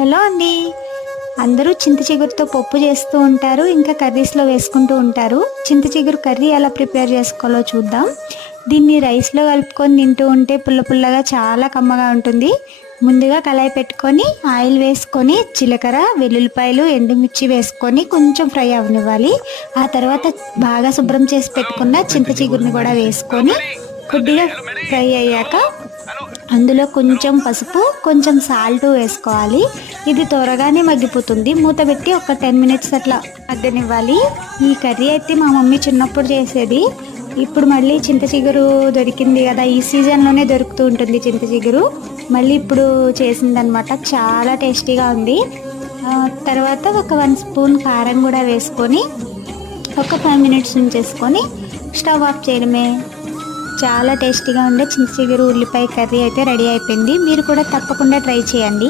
Hello అండి. అందరూ చింత చిగురుతో పప్పు చేస్తూ ఉంటారు, ఇంకా కర్రీస్లో వేసుకుంటూ ఉంటారు. చింత చిగురు కర్రీ ఎలా ప్రిపేర్ చేసుకోవాలో చూద్దాం. దీన్ని రైస్లో కలుపుకొని తింటూ ఉంటే పుల్ల పుల్లగా చాలా కమ్మగా ఉంటుంది. ముందుగా కళాయి పెట్టుకొని ఆయిల్ వేసుకొని జీలకర్ర, వెల్లుల్లిపాయలు, ఎండుమిర్చి వేసుకొని కొంచెం ఫ్రై అవనివ్వాలి. ఆ తర్వాత బాగా శుభ్రం చేసి పెట్టుకున్న చింత చిగురుని కూడా వేసుకొని కొద్దిగా ఫ్రై అయ్యాక అందులో కొంచెం పసుపు, కొంచెం సాల్ట్ వేసుకోవాలి. ఇది త్వరగానే మగ్గిపోతుంది. మూత పెట్టి ఒక 10 మినిట్స్ అట్లా మగ్గనివ్వాలి. ఈ కర్రీ అయితే మా మమ్మీ చిన్నప్పుడు చేసేది. ఇప్పుడు మళ్ళీ చింత చిగురు దొరికింది కదా, ఈ సీజన్లోనే దొరుకుతూ ఉంటుంది చింత చిగురు. మళ్ళీ ఇప్పుడు చేసిందనమాట, చాలా టేస్టీగా ఉంది. తర్వాత ఒక 1 స్పూన్ కారం కూడా వేసుకొని ఒక 5 మినిట్స్ ఉంచేసుకొని స్టవ్ ఆఫ్ చేయడమే. చాలా టేస్టీగా ఉండే చింత చిగురు ఉల్లిపాయ కర్రీ అయితే రెడీ అయిపోయింది. మీరు కూడా తప్పకుండా ట్రై చేయండి.